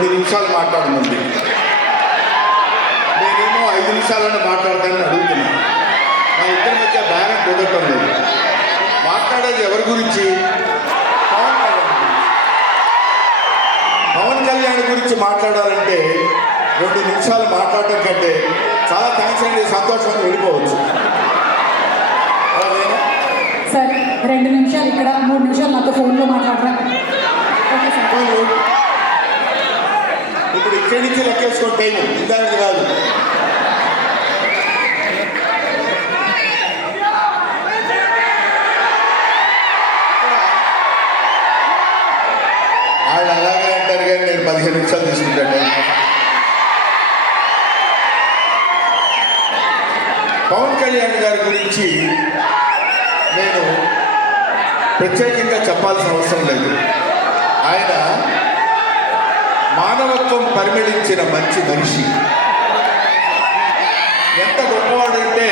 2 నిమిషాలు మాట్లాడమంది. నేనేమో 5 నిమిషాలను మాట్లాడతానని అడుగుతున్నాను. మా ఇద్దరి మధ్య బేరం కుదరటం లేదు. మాట్లాడేది ఎవరి గురించి? పవన్ కళ్యాణ్ గురించి మాట్లాడాలంటే 2 నిమిషాలు మాట్లాడటం కంటే చాలా థ్యాంక్స్ అండి, సంతోషంగా వెళ్ళిపోవచ్చు. సార్ 2 నిమిషాలు ఇక్కడ, 3 నిమిషాలు నాతో ఫోన్లో మాట్లాడరా? ఇప్పుడు ఇక్కడి నుంచి లెక్కేసుకోండి టైం, ఇందానికి కాదు. వాళ్ళు అలాగే అంటారు కానీ నేను 15 నిమిషాలు తీసుకుంటాను. పవన్ కళ్యాణ్ గారి గురించి నేను ప్రత్యేకంగా చెప్పాల్సిన అవసరం లేదు. ఆయన మానవత్వం పరిమళించిన మంచి మనిషి. ఎంత గొప్పవాడంటే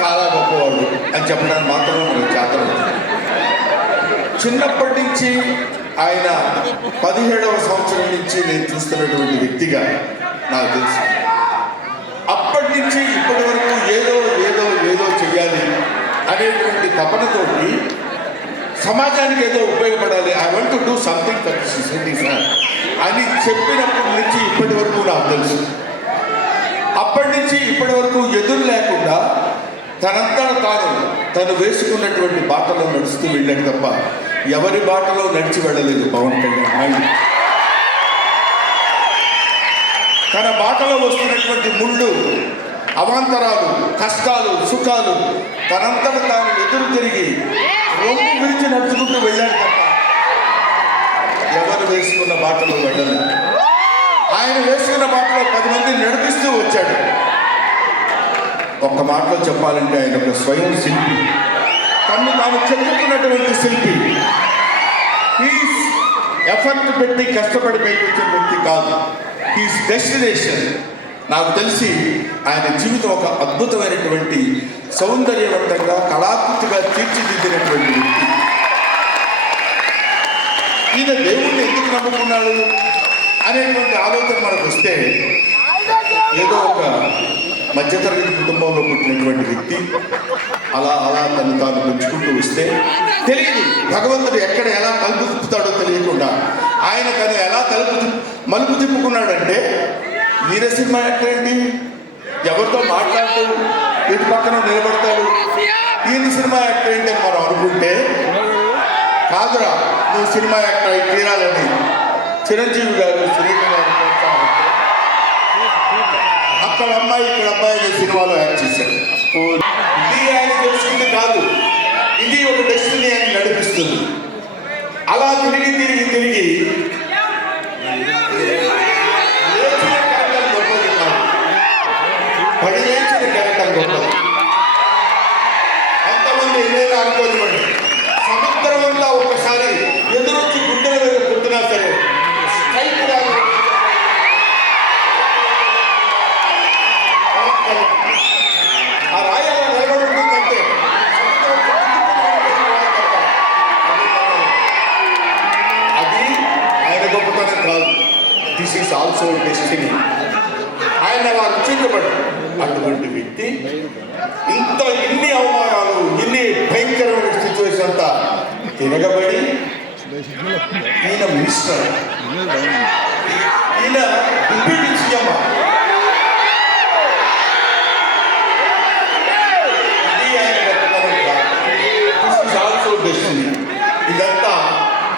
చాలా గొప్పవాడు అని చెప్పడానికి మాత్రం మనకు చేతనం. చిన్నప్పటి నుంచి ఆయన 17వ సంవత్సరం నుంచి నేను చూస్తున్నటువంటి వ్యక్తిగా నాకు తెలుసు. అప్పటి నుంచి ఇప్పటి వరకు ఏదో ఏదో ఏదో చెయ్యాలి అనేటువంటి తపనతోటి సమాజానికి ఏదో ఉపయోగపడాలి, I want to do something for society sir అని చెప్పినప్పటి నుంచి ఇప్పటి వరకు నాకు తెలుసు. అప్పటి నుంచి ఇప్పటి వరకు ఎదురు లేకుండా తనంతా తను వేసుకున్నటువంటి బాటలో నడుస్తూ వెళ్ళాడు తప్ప ఎవరి బాటలో నడిచి వెళ్ళలేదు పవన్ కళ్యాణ్. తన బాటలో వస్తున్నటువంటి ముళ్ళు, అవాంతరాలు, కష్టాలు, సుఖాలు తనంతట తాను ఎదురు తిరిగి రొమ్ము విరిచి నడుచుకుంటూ వెళ్ళాడు తప్ప ఎవరు వేసుకున్న బాటలో వెళ్ళలేదు. ఆయన వేసుకున్న బాటలో 10 మందిని నడిపిస్తూ వచ్చాడు. ఒక్క మాటలో చెప్పాలంటే ఆయన ఒక స్వయం శిల్పి, తను తాను చెప్పుకున్నటువంటి శిల్పి. హీస్ ఎఫర్ట్ పెట్టి కష్టపడి పైకి వచ్చిన వ్యక్తి కాదు, హీస్ డెస్టినేషన్. నాకు తెలిసి ఆయన జీవితం ఒక అద్భుతమైనటువంటి సౌందర్యవంతంగా కళాకృతిగా తీర్చిదిద్దినటువంటి వ్యక్తి. ఈయన దేవుణ్ణి ఎందుకు నమ్ముకున్నాడు అనేటువంటి ఆలోచన మనకు వస్తే, ఏదో ఒక మధ్యతరగతి కుటుంబంలో పుట్టినటువంటి వ్యక్తి అలా తను తాను పెంచుకుంటూ వస్తే తెలియదు భగవంతుడు ఎక్కడ ఎలా తలుపు తిప్పుతాడో తెలియకుండా ఆయన తను ఎలా మలుపు తిప్పుకున్నాడంటే, వీర సినిమా యాక్టర్ ఏంటి, ఎవరితో మాట్లాడుతూ ఇటు పక్కన నిలబడతాడు, ఈయన సినిమా యాక్టర్ ఏంటి అని మనం అనుకుంటే, కాదురా నువ్వు సినిమా యాక్టర్ అయి తీరాలని చిరంజీవి గారు, సురేఖ గారు అక్కడ అమ్మాయి ఇక్కడ అబ్బాయి సినిమాలో యాక్ట్ చేశాడు. ఇది ఆయన తెలుసుకుంది కాదు, ఇది ఒక డెస్టినీ అని నడిపిస్తుంది. అలా తిరిగి తిరిగి తిరిగి పడిలేచిన కెరటం గొప్పది. ఎంతమంది ఎన్నైనా అనుకోనివ్వండి, సముద్రం అంతా ఒకసారి ఎదురొచ్చి గుండెల మీద పుట్టినా సరే స్ట్రైక్ రాదు. ఆ రాయి అలా నిలబడి ఉంటుందంటే అది ఆయన గొప్పతనం కాదు, దిస్ ఈస్ ఆల్సో డెస్టినీ. ఆయన అలా రుచించబడు అటువంటి వ్యక్తి ఇన్ని అవమానాలు, ఇన్ని భయంకరమైన సిచ్యువేషన్ అంతా తిరగబడి ఈయన మినిస్టర్, ఈయన డిప్యూటీ సీఎం. ఇదంతా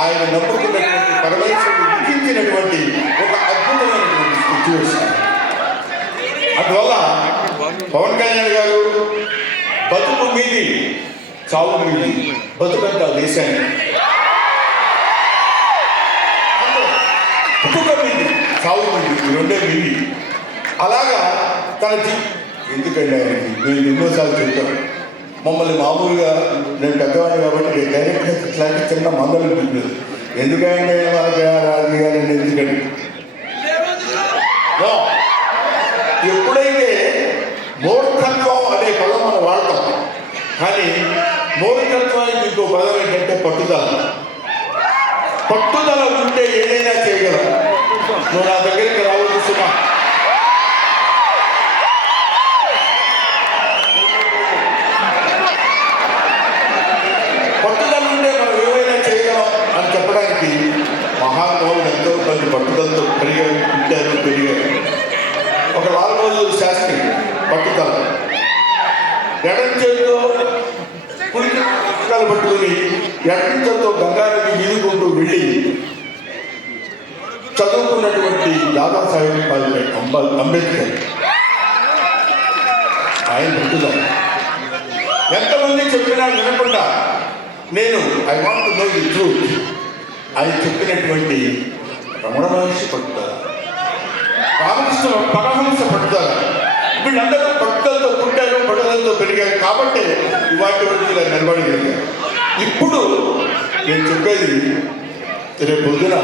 ఆయన నమ్ముకున్నటువంటి పరమేశ్వరుడు లిఖించినటువంటి ఒక అద్భుతమైనటువంటి సిచ్యువేషన్. అందువల్ల పవన్ కళ్యాణ్ గారు బతుకు మీది చావు మీది, బతుకంతా దేశాన్ని, బతుక మీది చావు మీది, రెండే మీది. అలాగా తన ఎందుకంటే ఆయనకి నేను ఎన్నోసార్లు చెప్తాను, మమ్మల్ని మామూలుగా నేను పెద్దవాడిని కాబట్టి నేను డైరెక్ట్గా ఇట్లాంటి చిన్న మందలు అనిపించలేదు. ఎందుకంటే వాళ్ళకి రాజకీయాలండి, ఎందుకంటే ఎప్పుడైతే మూర్ఖత్వం అనే పదం మనం వాడతాం, కానీ మూర్ఖత్వానికి ఇంకో పదం ఏంటంటే పట్టుదల. పట్టుదల ఉంటే ఏదైనా చేయగలం. నువ్వు నా దగ్గరికి రావద్దు సుమా. పట్టుదల ఉంటే మనం ఏమైనా చేయగలం అని చెప్పడానికి మహానుభావులు ఎంతో మంది పట్టుదలతో పెరిగారు. ఒక 4 రోజులు శాస్త్రి పట్టుదల ఎడం చేతితో పుస్తకాలు పట్టుకుని ఎడం చేతితో గంగానది ఈదుకుంటూ వెళ్ళి చదువుకున్నటువంటి దాదాసాహెబ్ ఫాల్కే అంబేద్కర్. ఆయన పట్టుదల ఎంతమంది చెప్పినా వినకుండా నేను I want to know the truth ఆయన చెప్పినటువంటి రమణ మహర్షి పట్టుదల, రామకృష్ణ పరమహంస పట్టుదల, వీళ్ళందరూ పట్టుదలతో పుట్టారు, పట్టుదలతో పెరిగారు కాబట్టి ఇవాటి వరకు ఇలా నిలబడగలిగారు. ఇప్పుడు నేను చెప్పేది రేపు పొద్దున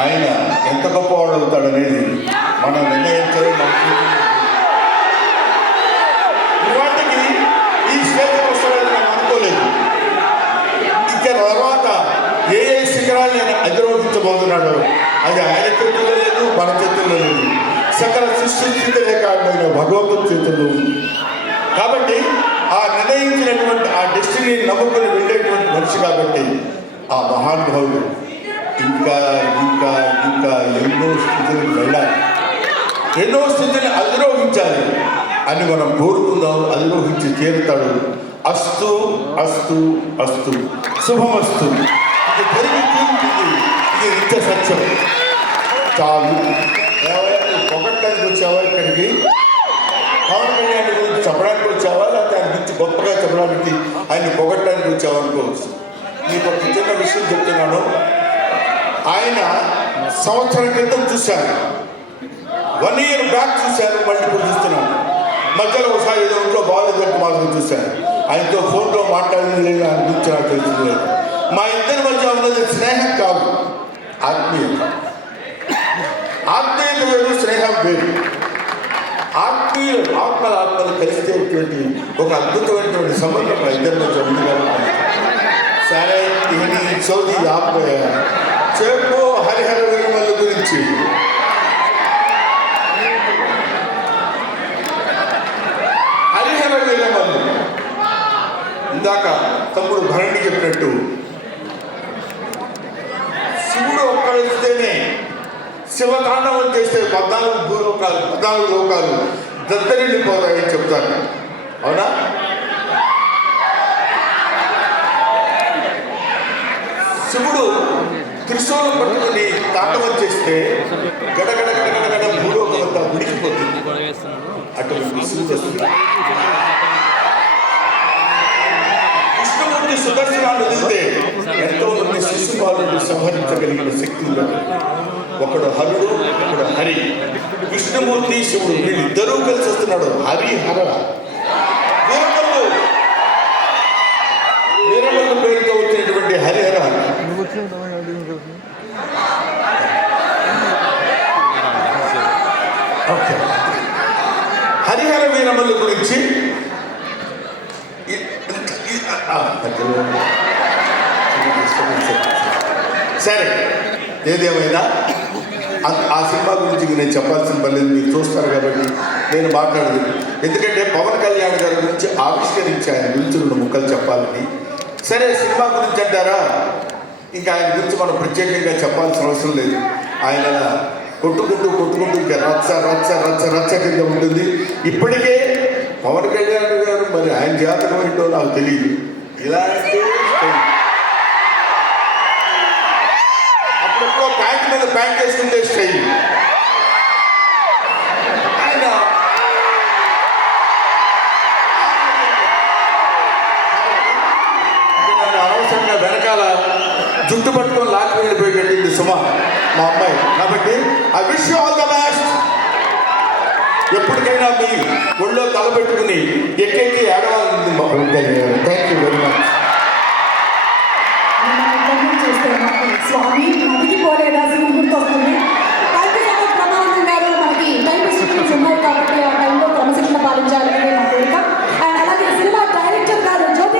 ఆయన ఎంత గొప్పవాడు అవుతాడనేది మనం నిర్ణయించడం వాటికి ఈ స్టేజ్కి వస్తాడని నేను అనుకోలేదు. ఇక తర్వాత ఏ శిఖరాన్ని ఆయన అధిరోహించబోతున్నాడో అది ఆయన చేతుల్లో లేదు, మన చేతుల్లో లేదు. సకల సృష్టించే కారణమైన భగవంతుడి చేతుల్లో ఉంది. కాబట్టి ఆ నిర్ణయించినటువంటి ఆ డెస్టినీని నమ్ముకొని వెళ్ళేటువంటి మనిషి కాబట్టి ఆ మహానుభావుడు ఇంకా ఇంకా ఇంకా ఎన్నో స్థితులకు వెళ్ళాలి, ఎన్నో స్థితిని అధిరోహించాలి అని మనం కోరుకుందాం. అధిరోహించి చేరుతాడు. అస్తు అస్తు అస్తు శుభమస్తు. ఇది జరిగి తీరుతుంది. ఇది నిత్య సత్యం. చాలు. పొగట్టడానికి వచ్చావా ఇక్కడికి? పవన్ కళ్యాణ్ గురించి చెప్పడానికి వచ్చావా, లేకపోతే ఆయన గురించి గొప్పగా చెప్పడానికి ఆయన్ని పొగట్టడానికి వచ్చావా అనుకోవచ్చు. మీకు ఒక చిన్న విషయం చెప్తున్నాను. ఆయన సంవత్సరం క్రితం చూశాను, 1 year బ్యాక్ చూశాను, మళ్ళీ ఇప్పుడు చూస్తున్నాను. మధ్యలో ఒకసారి ఏదో ఇంట్లో బాగాలేదంటే మాత్రం చూశాను. ఆయనతో ఫోన్లో మాట్లాడింది లేదు, ఆయన గురించి నాకు తెలిసింది లేదు. మా ఇద్దరి మధ్య ఉన్నది స్నేహం కాదు, ఆత్మీయత. ఆత్మీయత వేరు, స్నేహం వేరు. ఆత్మలు కలిసేటువంటి ఒక అద్భుతమైనటువంటి సంబంధం మా ఇద్దరి మధ్య ఉంది కాబట్టి సరే. ఇది సౌదీ చెప్పు హరిహర వీరమల్లు గురించి. హరిహర వీరమల్లు ఇందాక తమ్ముడు భరణి చెప్పినట్టు శివుడు ఒక్కడిస్తేనే శివతాండవం చేస్తే 14 లోకాలు దద్దరిల్లిపోతాయని చెప్తారు. అవునా? శివుడు త్రిశూలం పట్టుకుని తాండవం చేస్తే గడగడ గడగడ భూలోకమంతా ఉడికిపోతుంది. అటువంటి శివుడు వస్తుంది. కృష్ణమూర్తి సుదర్శనాన్ని వదిలితే ఎంతో మంది శిశుపాలను సంహరించగలిగిన శక్తి ఉన్నది. ఒకడు హరుడు, ఒకడు హరి. కృష్ణమూర్తి శివుడు వీళ్ళిద్దరూ కలిసి వస్తున్నాడు. హరి హర వీరమల్లు పేరుతో వచ్చినటువంటి హరిహర హరిహర వీరమల్లు గురించి సరే, ఏదేమైనా ఆ సినిమా గురించి నేను చెప్పాల్సిన పని మీరు చూస్తారు కాబట్టి నేను మాట్లాడదు. ఎందుకంటే పవన్ కళ్యాణ్ గారి గురించి ఆవిష్కరించి ఆయన గురించి 2 ముక్కలు చెప్పాలని. సరే, సినిమా గురించి అంటారా, ఇంకా ఆయన గురించి మనం ప్రత్యేకంగా చెప్పాల్సిన అవసరం లేదు. ఆయన కొట్టుకుంటూ ఇంకా రచ్చ కింద ఉంటుంది. ఇప్పటికే పవన్ కళ్యాణ్ గారు మరి ఆయన జాతకం ఏంటో నాకు తెలియదు. ఇలాంటి అప్పుడెప్పుడో ప్యాంట్ మీద ప్యాంట్ వేసుకుంటే స్టైల్. ఆయన నన్ను అనవసరంగా వెనకాల జుట్టు పట్టుకొని లాక్ వెళ్ళిపోయి పెట్టింది సుమ, మా అమ్మాయి. కాబట్టి I wish you all the best. ఎప్పటికైనా మీ ఒళ్ళో తలపెట్టుకుని ఎక్కెక్కి ఏడవాలని థ్యాంక్ యూ వెరీ మచ్. స్వామి నదికి పోలేదా శివుని గుర్తొస్తుంది. ప్రమాణం గారు మనకి టైం ఉన్నాయి కాబట్టి